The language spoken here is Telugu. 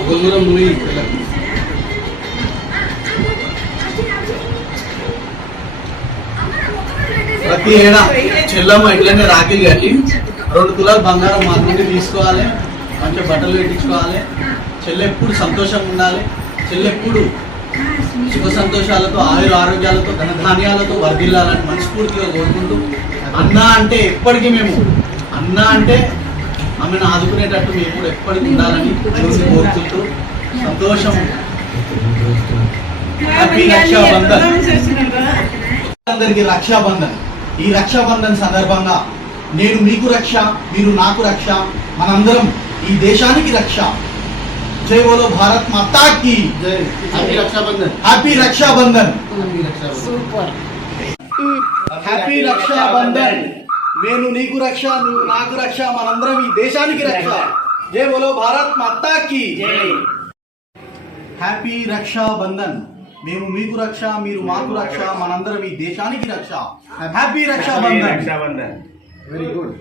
గొంగురం నువ్వు పిల్లలు ప్రతి ఏడా చెల్లమ్మ ఇట్లనే రాఖీ కట్టి రెండు తులాలు బంగారం మా నుండి తీసుకోవాలి. మంచి బట్టలు పెట్టించుకోవాలి. చెల్లెప్పుడు సంతోషంగా ఉండాలి. చెల్లెప్పుడు సుఖ సంతోషాలతో ఆయుర ఆరోగ్యాలతో ధనధాన్యాలతో వర్ధిల్లాలని మనస్ఫూర్తిగా కోరుకుంటూ అన్న అంటే ఎప్పటికీ మేము అన్న అంటే ఆమెను ఆదుకునేటట్టు మేము కూడా ఎప్పటికీ ఉండాలని దేవుడిని కోరుకుంటూ సంతోషం. హ్యాపీ రక్షాబంధన్. అందరికి రక్షాబంధన్. ఈ రక్షాబంధన్ సందర్భంగా నేను మీకు రక్ష మీరు నాకు రక్ష మనందరం ఈ దేశానికి రక్ష. జై బోలో భారత్ మాతా की జై happy Raksha Bandhan happy Raksha Bandhan happy Raksha Bandhan super happy Raksha Bandhan నేను నీకు రక్ష నువ్వు నాకు రక్ష మనందరం ఈ దేశానికి రక్ష. జై బోలో భారత్ మాతా की హ్యాపీ రక్షాబంధన్ మేము మీకు రక్ష మీరు మాకు రక్ష మనందరం ఈ దేశానికి రక్ష. Happy Rakshabandhan very good